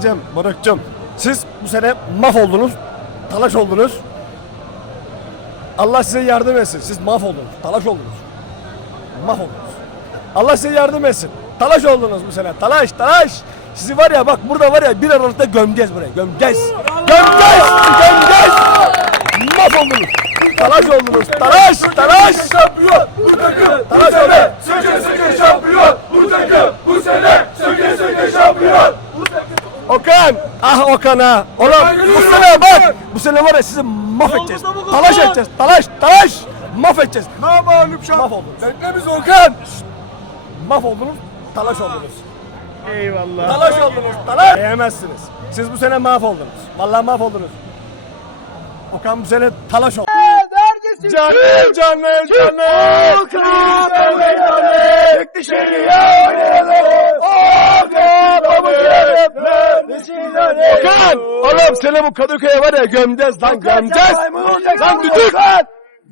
Cem, Muratcığım, siz bu sene mahvoldunuz, talaş oldunuz. Allah size yardım etsin. Siz mahvoldunuz, talaş oldunuz. Mahvoldunuz. Allah size yardım etsin. Talaş oldunuz bu sene. Talaş, talaş. Sizi var ya bak burada var ya bir aralıkta gömeceğiz buraya. Gömeceğiz. Gömeceğiz. Gömeceğiz. Mahvoldunuz. Talaş oldunuz. Talaş, talaş. Şampiyon. Bu takım. Talaş. Söke söke şampiyon bu takım bu sene söke söke şampiyon. Okan! Ah Okan ha! Oğlum bu sene bak! Bu sene var ya sizi mahvedeceğiz. Talaş edeceğiz. Talaş, talaş! Mahvedeceğiz. Ne malum şampiyon. Mahvoldunuz. Beklemiz Okan! Mahvoldunuz, talaş oldunuz. Eyvallah. Talaş oldunuz, talaş! Yiyemezsiniz. Siz bu sene mahvoldunuz. Vallahi mahvoldunuz. Okan bu sene talaş oldu. Canım, canım, canım! Çık dışarıya oynayalım! Okan! Oğlum seni bu Kadıköy'e var ya gömeceğiz lan gömeceğiz! Lan düdük!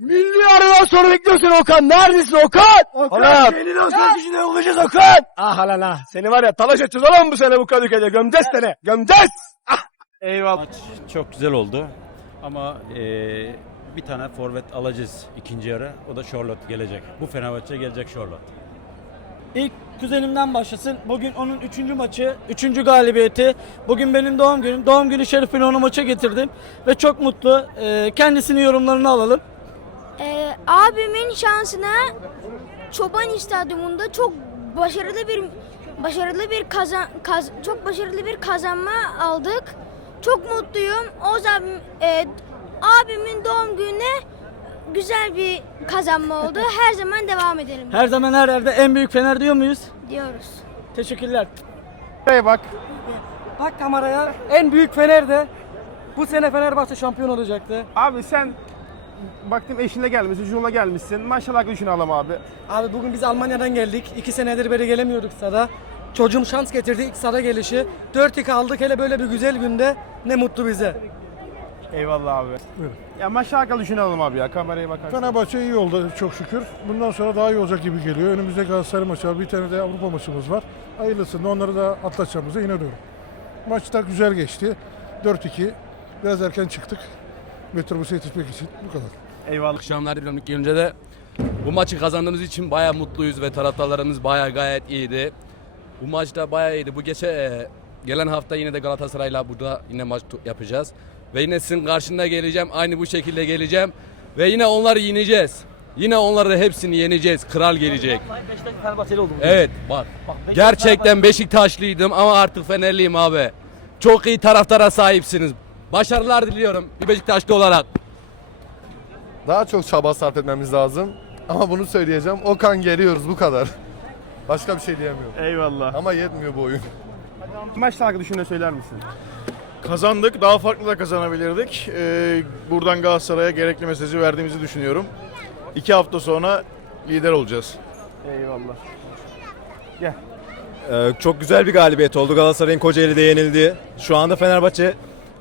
Milli aradan sonra bekliyorsun Okan. Neredesin Okan? Okan! Senin olsun gücüne olacağız Okan! Ah lan ah. Seni var ya talaş edeceğiz oğlum bu sene bu Kadıköy'de. Gömeceğiz seni. Gömeceğiz! Ah! Eyvallah. Çok güzel oldu. Ama eee, bir tane forvet alacağız ikinci yarı. O da Charlotte gelecek. Bu Fenerbahçe gelecek Charlotte. İlk kuzenimden başlasın. Bugün onun üçüncü maçı, üçüncü galibiyeti. Bugün benim doğum günüm. Doğum günü şerefine onu maça getirdim. Ve çok mutlu. Ee, kendisinin yorumlarını alalım. Ee, abimin şansına Çoban Stadyumunda çok başarılı bir başarılı bir kazan kaz, çok başarılı bir kazanma aldık. Çok mutluyum. Oğuz abim, e, abimin doğum gününe güzel bir kazanma oldu. Her zaman devam edelim Her zaman her yerde en büyük Fener diyor muyuz? diyoruz. Teşekkürler. Buraya bak. Bak kameraya. En büyük Fener'de. Bu sene Fenerbahçe şampiyon olacaktı. Abi sen baktım eşinle gelmişsin, çocuğunla gelmişsin. Maşallah gücünü alalım abi. Abi bugün biz Almanya'dan geldik. İki senedir beri gelemiyorduk sada. Çocuğum şans getirdi ilk sada gelişi. 4-2 aldık hele böyle bir güzel günde. Ne mutlu bize. Eyvallah abi. Ya maşallah gücünü alalım abi ya. Kameraya bakarsın. Fenerbahçe iyi oldu çok şükür. Bundan sonra daha iyi olacak gibi geliyor. Önümüzde Galatasaray maçı var. Bir tane de Avrupa maçımız var. Hayırlısında onları da atlatacağımıza inanıyorum. Maç da güzel geçti. 4-2. Biraz erken çıktık. Metrobüse yetişmek için. Bu kadar. Eyvallah. akşamlar ilk önce de. Bu maçı kazandığımız için bayağı mutluyuz ve taraftarlarımız bayağı gayet iyiydi. Bu maç da bayağı iyiydi. Bu geçe e, gelen hafta yine de Galatasaray'la burada yine maç yapacağız. Ve yine sizin karşında geleceğim. Aynı bu şekilde geleceğim. Ve yine onları yeneceğiz. Yine onları hepsini yeneceğiz. Kral gelecek. Beşiktaş Fenerbahçeli oldum. Evet bak. Gerçekten Beşiktaşlıydım ama artık Fenerliyim abi. Çok iyi taraftara sahipsiniz. Başarılar diliyorum bir Beşiktaşlı olarak. Daha çok çaba sarf etmemiz lazım. Ama bunu söyleyeceğim. Okan geliyoruz bu kadar. Başka bir şey diyemiyorum. Eyvallah. Ama yetmiyor bu oyun. Maçla düşünce söyler misin? Kazandık. Daha farklı da kazanabilirdik. Ee, buradan Galatasaray'a gerekli mesajı verdiğimizi düşünüyorum. İki hafta sonra lider olacağız. Eyvallah. Ee, çok güzel bir galibiyet oldu. Galatasaray'ın Kocaeli'de yenildiği. Şu anda Fenerbahçe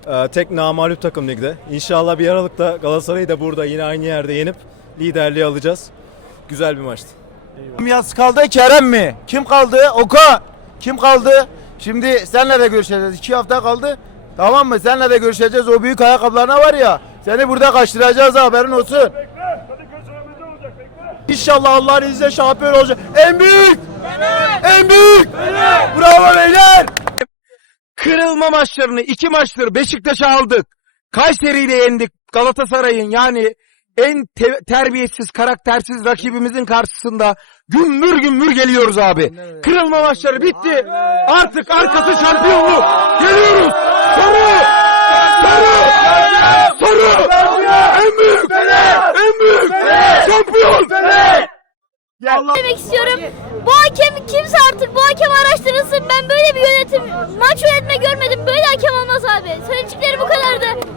e, tek namalüp takım ligde. İnşallah bir Aralık'ta Galatasaray'ı da burada yine aynı yerde yenip liderliği alacağız. Güzel bir maçtı. Yaz kaldı Kerem mi? Kim kaldı? Oka. Kim kaldı? Şimdi senle de görüşeceğiz. İki hafta kaldı. Tamam mı? Senle de görüşeceğiz. O büyük ayakkabılarına var ya. Seni burada kaçtıracağız haberin olsun. İnşallah Allah'ın izniyle şampiyon olacak. En büyük! En büyük! Bravo beyler! Kırılma maçlarını iki maçtır Beşiktaş'a aldık. Kayseri'yle yendik Galatasaray'ın yani en te- terbiyesiz, karaktersiz rakibimizin karşısında gümbür gümbür geliyoruz abi. Kırılma maçları bitti. Artık arkası şampiyonluk. Geliyoruz. Soru! Soru! Soru! En büyük! En büyük! Şampiyon! Demek istiyorum. Bu hakem kimse artık bu hakem araştırılsın. Ben böyle bir yönetim, maç yönetme görmedim. Böyle hakem olmaz abi. Söyleyecekleri bu kadardı.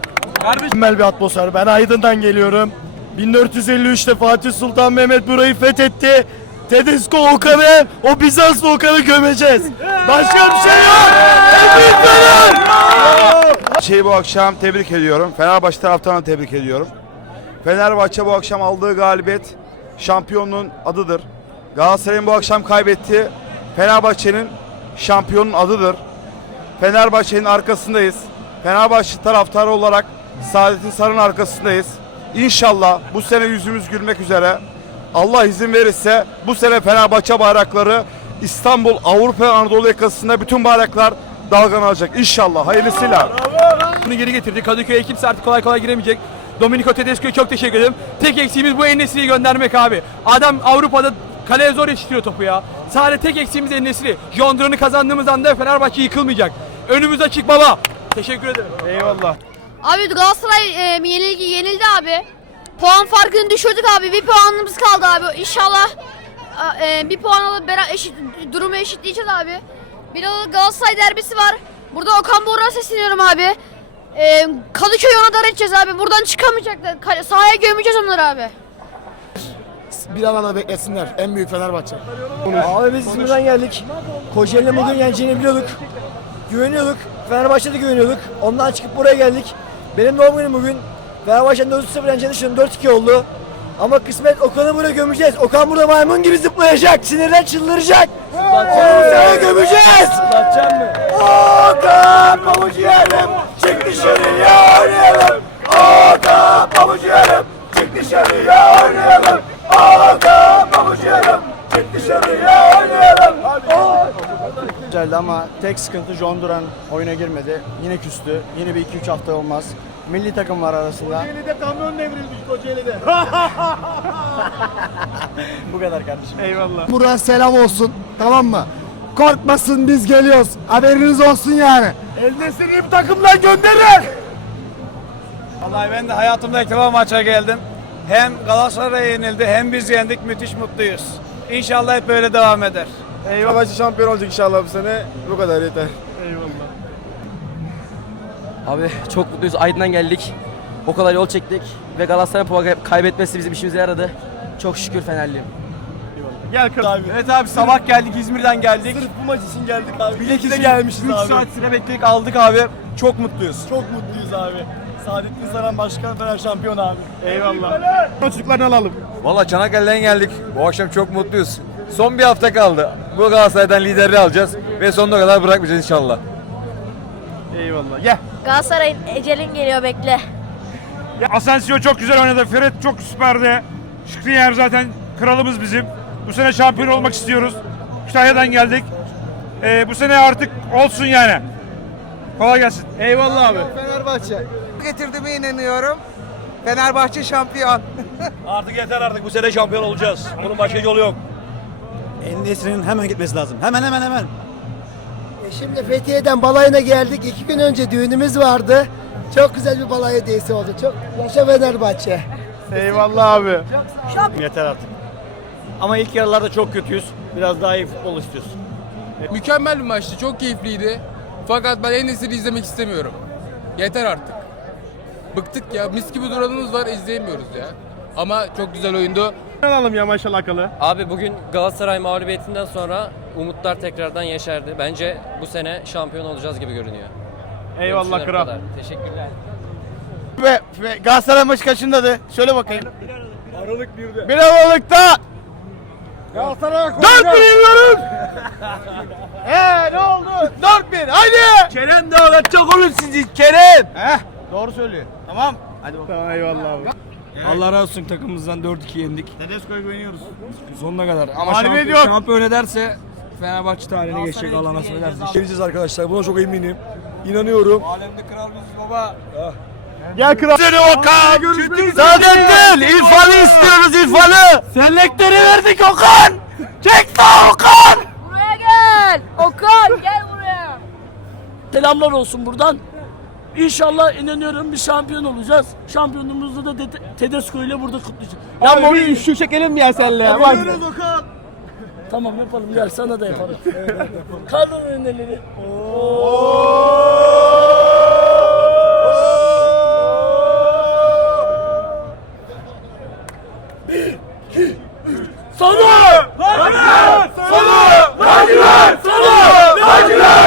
Mükemmel bir atmosfer. Ben Aydın'dan geliyorum. 1453'te Fatih Sultan Mehmet burayı fethetti. Tedesco Okan'ı, o Bizanslı Okan'ı gömeceğiz. Başka bir şey yok. Büyük Fener! Şeyi bu akşam tebrik ediyorum. Fenerbahçe taraftarını tebrik ediyorum. Fenerbahçe bu akşam aldığı galibiyet şampiyonluğun adıdır. Galatasaray'ın bu akşam kaybetti. Fenerbahçe'nin şampiyonun adıdır. Fenerbahçe'nin arkasındayız. Fenerbahçe taraftarı olarak Saadettin Sarı'nın arkasındayız. İnşallah bu sene yüzümüz gülmek üzere. Allah izin verirse bu sene Fenerbahçe bayrakları İstanbul, Avrupa ve Anadolu yakasında bütün bayraklar dalgalanacak. İnşallah. Hayırlısıyla. Bunu geri getirdi. Kadıköy'e kimse artık kolay kolay giremeyecek. Domenico Tedesco'ya çok teşekkür ederim. Tek eksiğimiz bu Enesiri'yi göndermek abi. Adam Avrupa'da kaleye zor yetiştiriyor topu ya. Sadece tek eksiğimiz Enesiri. Jondra'nı kazandığımız anda Fenerbahçe yıkılmayacak. Önümüz açık baba. Teşekkür ederim. Eyvallah. Abi Galatasaray e, yenilgi yenildi abi. Puan farkını düşürdük abi. Bir puanımız kaldı abi. İnşallah e, bir puan alıp beraber eşit, durumu eşitleyeceğiz abi. Bir de Galatasaray derbisi var. Burada Okan Buruk'a sesleniyorum abi. E, Kadıköy ona dar edeceğiz abi. Buradan çıkamayacaklar. Ka- Sahaya gömeceğiz onları abi. Bir alana beklesinler. En büyük Fenerbahçe. Abi biz İzmir'den geldik. Kocaeli'nin bugün yeneceğini biliyorduk. Güveniyorduk. Fenerbahçe'de güveniyorduk. Ondan çıkıp buraya geldik. Benim doğum günüm bugün. Fenerbahçe'nin 4-0 yeneceğini düşündüm. 4-2 oldu. Ama kısmet Okan'ı buraya gömeceğiz. Okan burada maymun gibi zıplayacak. Sinirden çıldıracak. Onu gömeceğiz. Okan pabucu yerim. Çık dışarıya oynayalım. Okan pabucu yerim. Çık dışarıya oynayalım. Okan pabucu yerim. Çık dışarıya oynayalım. Güzeldi ama tek sıkıntı John Duran oyuna girmedi. Yine küstü. Yine bir 2-3 hafta olmaz. Milli takım var arasında. Kocaeli'de kamyon devrilmiş Kocaeli'de. Bu kadar kardeşim. Eyvallah. Buraya selam olsun. Tamam mı? Korkmasın biz geliyoruz. Haberiniz olsun yani. Eldesini bir takımdan gönderir. Vallahi ben de hayatımda ilk defa maça geldim. Hem Galatasaray yenildi hem biz yendik müthiş mutluyuz. İnşallah hep böyle devam eder. Eyvallah. Fenerbahçe şampiyon olacak inşallah bu sene. Bu kadar yeter. Eyvallah. Abi çok mutluyuz. Aydın'dan geldik. O kadar yol çektik ve Galatasaray puan kaybetmesi bizim işimize yaradı. Çok şükür Fenerliyim. Gel kral. Abi. Evet abi sabah geldik İzmir'den geldik. Sırf bu maç için geldik abi. Bilekiz'e gelmişiz 3 abi. 3 saat sıra bekledik aldık abi. Çok mutluyuz. Çok mutluyuz abi. Saadettin Saran Başkan Fener şampiyon abi. Eyvallah. Çocuklarını alalım. Valla Çanakkale'den geldik. Bu akşam çok mutluyuz. Son bir hafta kaldı. Bu Galatasaray'dan liderliği alacağız. Ve sonuna kadar bırakmayacağız inşallah. Eyvallah. Gel. Galatasaray'ın ecelin geliyor bekle. Asensio çok güzel oynadı. Fred çok süperdi. Şükriyer zaten kralımız bizim. Bu sene şampiyon olmak istiyoruz. Kütahya'dan geldik. Ee, bu sene artık olsun yani. Kolay gelsin. Eyvallah abi. Getirdiğime inanıyorum. Fenerbahçe şampiyon. Artık yeter artık bu sene şampiyon olacağız. Bunun başka yolu yok. Endesinin hemen gitmesi lazım. Hemen hemen hemen. E Şimdi Fethiye'den balayına geldik. İki gün önce düğünümüz vardı. Çok güzel bir balay hediyesi oldu. Çok yaşa Fenerbahçe. Eyvallah abi. Yeter artık. Ama ilk yarılarda çok kötüyüz. Biraz daha iyi futbol istiyoruz. Mükemmel bir maçtı. Çok keyifliydi. Fakat ben en iyisini izlemek istemiyorum. Yeter artık. Bıktık ya. Mis gibi duranımız var izleyemiyoruz ya. Ama çok güzel oyundu. Alalım ya maç alakalı. Abi bugün Galatasaray mağlubiyetinden sonra umutlar tekrardan yeşerdi. Bence bu sene şampiyon olacağız gibi görünüyor. Eyvallah kral. Teşekkürler. Ve, ve Galatasaray maçı kaçındadı? Söyle bakayım. Aralık 1'de. 1 Aralık'ta. Galatasaray 4 milyonun. Eee ne oldu? 4 bin. Haydi. Kerem de ağlatacak oğlum sizi. Kerem. Heh. Doğru söylüyor. Tamam. Hadi bakalım. Tamam eyvallah abi. Allah razı olsun takımımızdan 4-2 yendik. Tedesco'ya güveniyoruz. Sonuna kadar. Ama Mağlup şampiyon, ediyor. şampiyon ederse Fenerbahçe tarihine geçecek Allah nasip ederse. Geleceğiz arkadaşlar. Buna çok eminim. İnanıyorum. Alemde kral biziz baba. Gel kral. Seni Okan. Saadettin. İrfan'ı istiyoruz İrfan'ı. Selektörü verdik Okan. Çek daha Okan. Buraya gel. Okan gel buraya. Selamlar olsun buradan. İnşallah inanıyorum bir şampiyon olacağız. Şampiyonluğumuzu da Tedesco ile burada kutlayacağız. Ya Abi bir şu çekelim ya senle ya? Bak. Tamam yapalım gel sana da yapalım. Kaldırın elleri. Sana! Sana! Sana! Sana! Sana!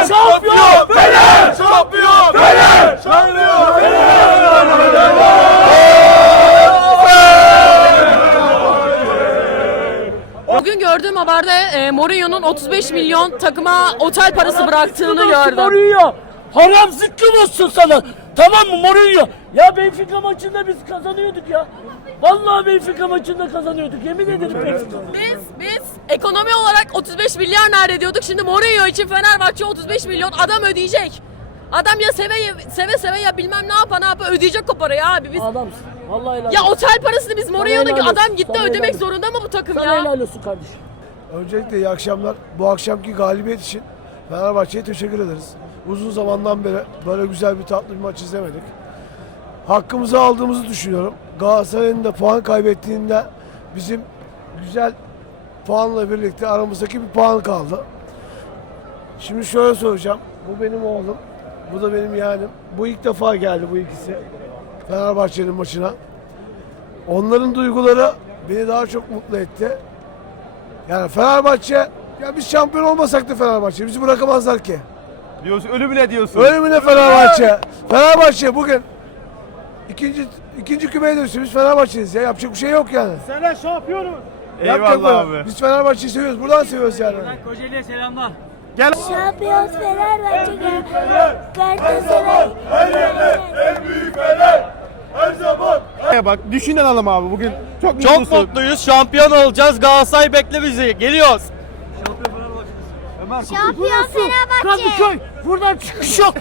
Şampiyon! Fener! Şampiyon! Fener! Şampiyon! Bugün gördüğüm haberde e, Mourinho'nun 35 milyon takıma otel parası bıraktığını gördüm. Mourinho! Haram zıkkım olsun sana. Tamam mı Mourinho? Ya Benfica maçında biz kazanıyorduk ya. Vallahi Benfica maçında kazanıyorduk. Yemin ederim Benfica. Biz biz ekonomi olarak 35 milyar nerede diyorduk. Şimdi Mourinho için Fenerbahçe 35 milyon adam ödeyecek. Adam ya seve seve seve ya bilmem ne yapa ne yapa ödeyecek o parayı abi biz. Adamsın. Vallahi helal Ya olsun. otel parasını biz Mourinho'nun helal olsun. adam gitti Sana helal ödemek olsun. zorunda mı bu takım Sana ya? helal olsun kardeşim. Öncelikle iyi akşamlar. Bu akşamki galibiyet için Fenerbahçe'ye teşekkür ederiz. Uzun zamandan beri böyle güzel bir tatlı bir maç izlemedik. Hakkımızı aldığımızı düşünüyorum. Galatasaray'ın da puan kaybettiğinde bizim güzel puanla birlikte aramızdaki bir puan kaldı. Şimdi şöyle soracağım. Bu benim oğlum. Bu da benim yeğenim. Bu ilk defa geldi bu ikisi. Fenerbahçe'nin maçına. Onların duyguları beni daha çok mutlu etti. Yani Fenerbahçe, ya biz şampiyon olmasak da Fenerbahçe, bizi bırakamazlar ki. Diyorsun ölü bile diyorsun. Ölümüne Fenerbahçe. Fenerbahçe bugün ikinci ikinci kümeye dönüşü biz Fenerbahçe'yiz ya. Yapacak bir şey yok yani. Sene şampiyonuz. Yapacak Eyvallah bir- abi. Biz Fenerbahçe'yi seviyoruz. Buradan seviyoruz yani. Kocaeli'ye selamlar. Gel. Şampiyon Fenerbahçe Galatasaray. Bak düşünün alalım abi bugün. Çok, Çok mutlusun. mutluyuz. Şampiyon olacağız. Galatasaray bekle bizi. Geliyoruz. Şampiyon Fenerbahçe. Kadıköy. Buradan çıkış yok.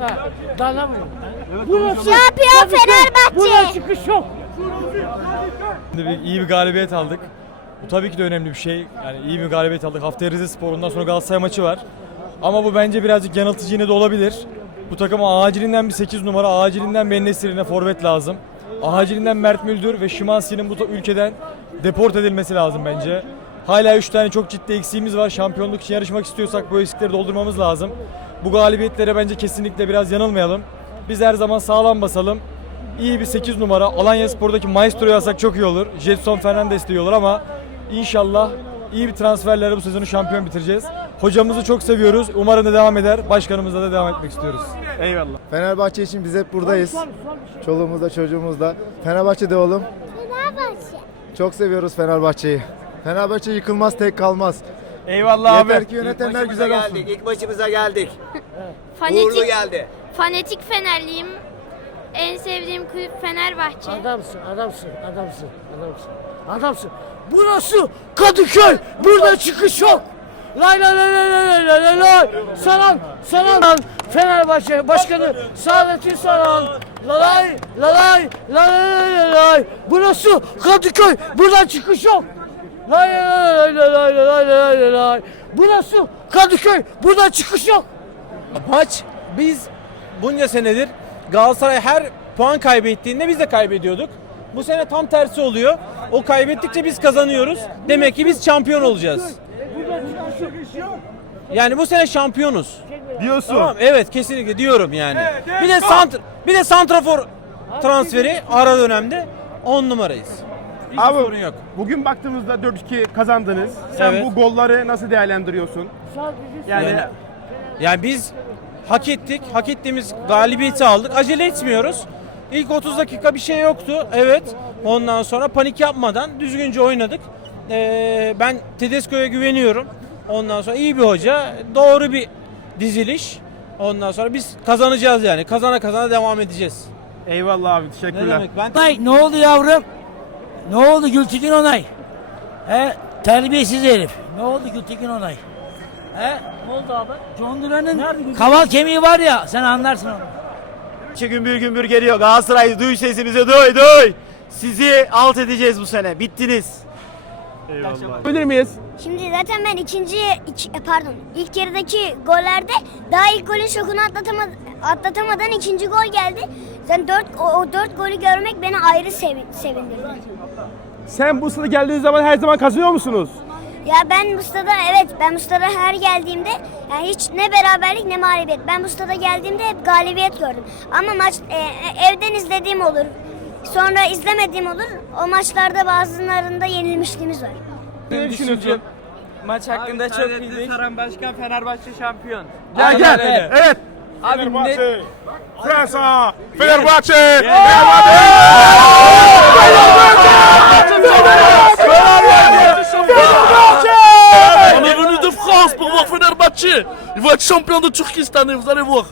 Ha, Dalamıyorum. Burası Şampiyon Kadıköy, Fenerbahçe. Buradan çıkış yok. Şimdi bir, iyi bir galibiyet aldık. Bu tabii ki de önemli bir şey. Yani iyi bir galibiyet aldık. Haftaya Rize Spor, ondan sonra Galatasaray maçı var. Ama bu bence birazcık yanıltıcı yine de olabilir. Bu takıma acilinden bir 8 numara, acilinden bir Nesir'ine forvet lazım. Acilinden Mert Müldür ve Şimanski'nin bu ülkeden deport edilmesi lazım bence. Hala 3 tane çok ciddi eksiğimiz var. Şampiyonluk için yarışmak istiyorsak bu eksikleri doldurmamız lazım. Bu galibiyetlere bence kesinlikle biraz yanılmayalım. Biz her zaman sağlam basalım. İyi bir 8 numara. Alanya Spor'daki Maestro'yu alsak çok iyi olur. Jetson Fernandes de iyi olur ama inşallah iyi bir transferlerle bu sezonu şampiyon bitireceğiz. Hocamızı çok seviyoruz. Umarım da devam eder. Başkanımızla da devam etmek istiyoruz. Eyvallah. Fenerbahçe için biz hep buradayız. Çoluğumuzda çocuğumuzda. Fenerbahçe'de oğlum. Fenerbahçe. Çok seviyoruz Fenerbahçe'yi. Fenerbahçe yıkılmaz tek kalmaz. Eyvallah abi. Yeter ki yönetenler güzel olsun. İlk başımıza geldik. Fanatik, geldi. fanatik Fenerliyim. En sevdiğim kulüp Fenerbahçe. Adamsın, adamsın, adamsın, adamsın. Adamsın. Burası Kadıköy. Burada çıkış yok. Lay lay lay lay lay lay lay lay. Sanan, sanan. Fenerbahçe Başkanı Saadettin Saran. Lalay, lalay, lalay, lalay. Burası Kadıköy. Buradan çıkış yok. Lay lay lay lay lay lay lay. Burası Kadıköy. Buradan çıkış yok. Maç biz bunca senedir Galatasaray her puan kaybettiğinde biz de kaybediyorduk. Bu sene tam tersi oluyor. O kaybettikçe biz kazanıyoruz. Demek ki biz şampiyon olacağız. Yani bu sene şampiyonuz. Diyorsun. Tamam evet kesinlikle diyorum yani. Bir de sant bir de santrafor transferi ara dönemde 10 numarayız. Hiç Abi sorun yok. bugün baktığımızda 4-2 kazandınız. Sen Evet. bu golları nasıl değerlendiriyorsun? Yani, Yani, yani biz hak ettik. Hak ettiğimiz galibiyeti aldık. Acele etmiyoruz. İlk 30 dakika bir şey yoktu. Evet. Ondan sonra panik yapmadan düzgünce oynadık. Ee, ben Tedesco'ya güveniyorum. Ondan sonra iyi bir hoca. Doğru bir diziliş. Ondan sonra biz kazanacağız yani. Kazana kazana devam edeceğiz. eyvallah abi Ne teşekkürler. demek? Ben Onay ne oldu yavrum? Ne oldu Gültekin Onay? He terbiyesiz herif. Ne oldu Gültekin Onay? He ne oldu abi? John Duran'ın kaval kemiği var ya sen anlarsın onu. İki gümbür gümbür geliyor. Galatasaray duy sesimizi duy duy. Sizi alt edeceğiz bu sene. Bittiniz. Bilir miyiz? Şimdi zaten ben ikinci, iki- e, pardon ilk yarıdaki gollerde daha ilk golün şokunu atlatama, atlatamadan ikinci gol geldi. Sen dört, o, o dört golü görmek beni ayrı sevin, sevindirdi. Sen bu sırada geldiğin zaman her zaman kazanıyor musunuz? Ya ben bu stada evet ben bu stada her geldiğimde yani hiç ne beraberlik ne mağlubiyet. Ben bu stada geldiğimde hep galibiyet gördüm. Ama maç e, e, evden izlediğim olur. Sonra izlemediğim olur. O maçlarda bazılarında yenilmişliğimiz var. Ne düşünüyorsun? Maç hakkında çok bildik. Saran Başkan Fenerbahçe şampiyon. Gel gel. öyle. Evet. Abi Fenerbahçe. Fransa. Fenerbahçe. On est venu de France pour voir Fenerbahçe. Il va être champion de Turquie cette année, vous allez voir.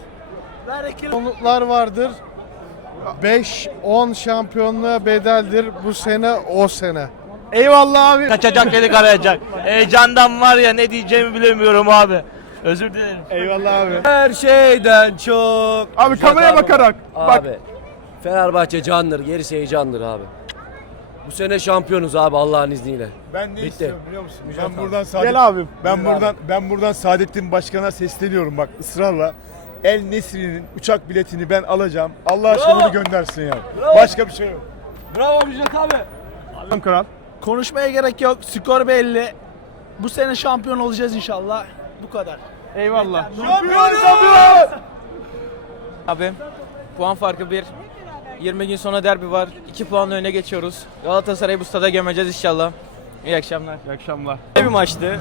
Şampiyonluklar vardır. 5-10 şampiyonluğa bedeldir. Bu sene o sene. Eyvallah abi. Kaçacak dedik arayacak. Heyecandan var ya ne diyeceğimi bilemiyorum abi. Özür dilerim. Eyvallah abi. Her şeyden çok. Abi kameraya bakarak. Bak. Abi Fenerbahçe candır, gerisi heyecandır abi. Bu sene şampiyonuz abi Allah'ın izniyle. Ben ne Bitti. istiyorum biliyor musun? Ben buradan Saadet, Gel abim. ben buradan ben buradan Saadettin Başkan'a sesleniyorum bak ısrarla. El Nesri'nin uçak biletini ben alacağım. Allah aşkına onu göndersin ya. Başka bir şey yok. Bravo Müjdat abi. Kral. Konuşmaya gerek yok. Skor belli. Bu sene şampiyon olacağız inşallah. Bu kadar. Eyvallah. Abi puan farkı bir. 20 gün sonra derbi var. 2 puanla öne geçiyoruz. Galatasaray'ı bu stada gömeceğiz inşallah. İyi akşamlar. İyi akşamlar. Bir maçtı.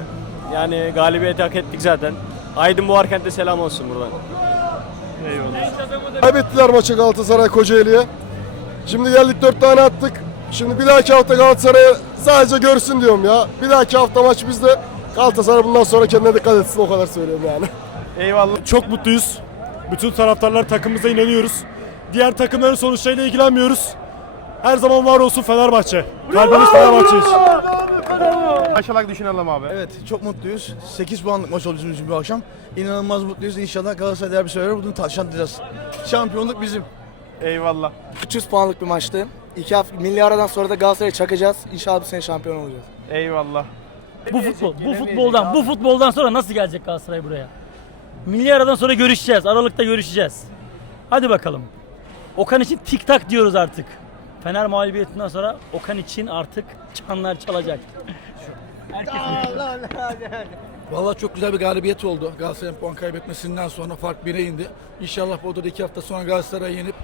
Yani galibiyeti hak ettik zaten. Aydın Buharkent'e selam olsun buradan. Kaybettiler maçı Galatasaray Kocaeli'ye. Şimdi geldik 4 tane attık. Şimdi bir dahaki hafta Galatasaray'ı sadece görsün diyorum ya. Bir dahaki hafta maç bizde. Galatasaray bundan sonra kendine dikkat etsin o kadar söylüyorum yani. Eyvallah. Çok mutluyuz. Bütün taraftarlar takımımıza inanıyoruz. Diğer takımların sonuçlarıyla ilgilenmiyoruz. Her zaman var olsun Fenerbahçe. Kalbimiz Fenerbahçe'yiz. Aşağıdak düşünelim abi. Evet çok mutluyuz. 8 puanlık maç oldu bizim için bu akşam. İnanılmaz mutluyuz. İnşallah Galatasaray derbisi öyle bunu taşlandıracağız. Şampiyonluk bizim. Eyvallah. 300 puanlık bir maçtı. İki hafta milli aradan sonra da Galatasaray'ı çakacağız. İnşallah bu sene şampiyon olacağız. Eyvallah. Bu futbol, bu futboldan, bu futboldan sonra nasıl gelecek Galatasaray buraya? Milli aradan sonra görüşeceğiz. Aralıkta görüşeceğiz. Hadi bakalım. Okan için tik tak diyoruz artık. Fener mağlubiyetinden sonra Okan için artık çanlar çalacak. Vallahi çok güzel bir galibiyet oldu. Galatasaray'ın puan kaybetmesinden sonra fark 1'e indi. İnşallah bu odada 2 hafta sonra Galatasaray'ı yenip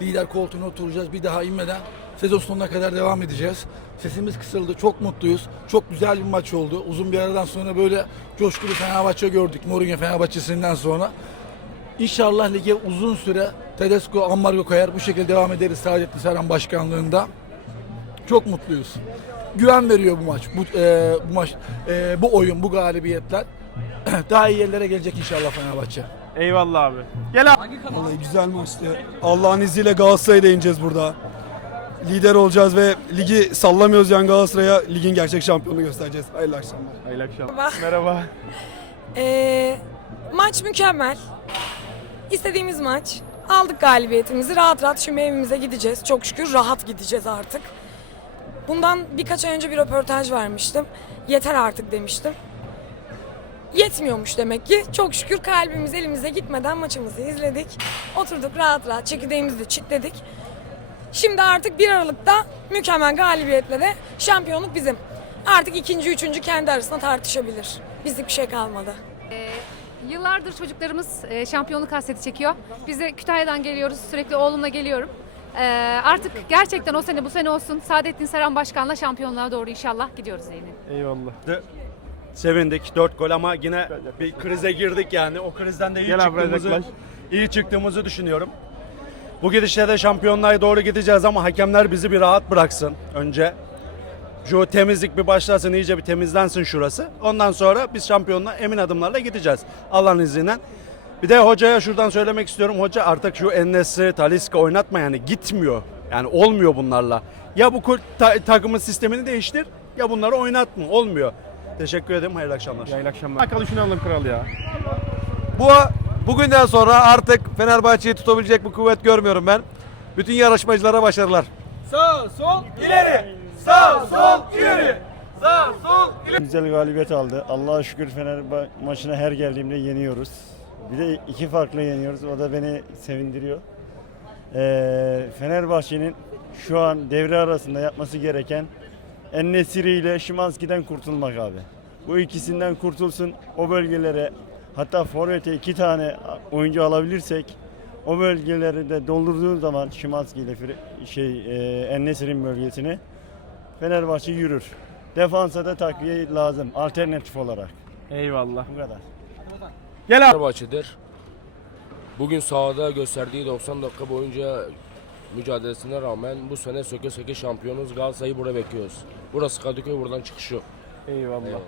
lider koltuğuna oturacağız. Bir daha inmeden sezon sonuna kadar devam edeceğiz. Sesimiz kısıldı. Çok mutluyuz. Çok güzel bir maç oldu. Uzun bir aradan sonra böyle coşkulu Fenerbahçe gördük. Mourinho Fenerbahçesi'nden sonra. İnşallah lige uzun süre Tedesco, Ambargo koyar. Bu şekilde devam ederiz Saadetli Saran başkanlığında. Çok mutluyuz. Güven veriyor bu maç. Bu, e, bu maç, e, bu oyun, bu galibiyetler. Daha iyi yerlere gelecek inşallah Fenerbahçe. Eyvallah abi. Gel abi. Vallahi güzel maçtı. Allah'ın izniyle Galatasaray'ı da yeneceğiz burada. Lider olacağız ve ligi sallamıyoruz yani Galatasaray'a ligin gerçek şampiyonunu göstereceğiz. Hayırlı akşamlar. Hayırlı akşamlar. Merhaba. Merhaba. Ee, maç mükemmel. İstediğimiz maç. Aldık galibiyetimizi. Rahat rahat şimdi evimize gideceğiz. Çok şükür rahat gideceğiz artık. Bundan birkaç ay önce bir röportaj vermiştim. Yeter artık demiştim. Yetmiyormuş demek ki. Çok şükür kalbimiz elimize gitmeden maçımızı izledik. Oturduk rahat rahat çekirdeğimizi de çitledik. Şimdi artık 1 Aralık'ta mükemmel galibiyetle de şampiyonluk bizim. Artık ikinci, üçüncü kendi arasında tartışabilir. Bizlik bir şey kalmadı. Yıllardır çocuklarımız e, şampiyonluk hasreti çekiyor. Biz de Kütahya'dan geliyoruz. Sürekli oğlumla geliyorum. E, artık gerçekten o sene bu sene olsun. Saadettin Saran Başkan'la şampiyonluğa doğru inşallah gidiyoruz yine. Eyvallah. Sevindik 4 gol ama yine bir krize girdik yani. O krizden de iyi Gel abi, çıktığımızı yaklaş. iyi çıktığımızı düşünüyorum. Bu gidişle de şampiyonluğa doğru gideceğiz ama hakemler bizi bir rahat bıraksın önce. Şu temizlik bir başlasın, iyice bir temizlensin şurası. Ondan sonra biz şampiyonluğa emin adımlarla gideceğiz Allah'ın izniyle. Bir de hocaya şuradan söylemek istiyorum. Hoca artık şu Enes'i, Taliska oynatma yani gitmiyor. Yani olmuyor bunlarla. Ya bu ta- takımın sistemini değiştir ya bunları oynatma. Olmuyor. Teşekkür ederim. Hayırlı akşamlar. Hayırlı akşamlar. Bakalım düşünelim kral ya. Bu bugünden sonra artık Fenerbahçe'yi tutabilecek bir kuvvet görmüyorum ben. Bütün yarışmacılara başarılar. Güzel galibiyet aldı. Allah'a şükür Fener maçına her geldiğimde yeniyoruz. Bir de iki farklı yeniyoruz. O da beni sevindiriyor. Ee, Fenerbahçe'nin şu an devre arasında yapması gereken Ennesiri ile Şimanski'den kurtulmak abi. Bu ikisinden kurtulsun. O bölgelere hatta forvete iki tane oyuncu alabilirsek o bölgeleri de doldurduğu zaman Şimanski ile şey e, Ennesiri'nin bölgesini Fenerbahçe yürür. Defansa da takviye lazım alternatif olarak. Eyvallah. Bu kadar. Gel abi. Fenerbahçe'dir. Bugün sahada gösterdiği 90 dakika boyunca mücadelesine rağmen bu sene söke söke şampiyonuz Galatasaray'ı burada bekliyoruz. Burası Kadıköy buradan çıkış yok. Eyvallah.